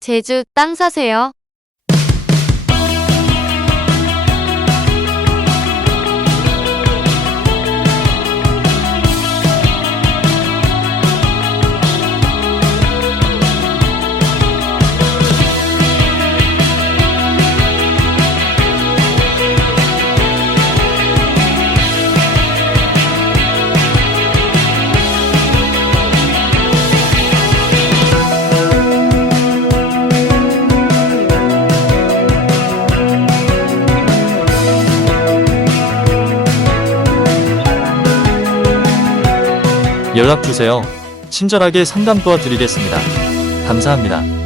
제주 땅 사세요. 연락주세요. 친절하게 상담 도와드리겠습니다. 감사합니다.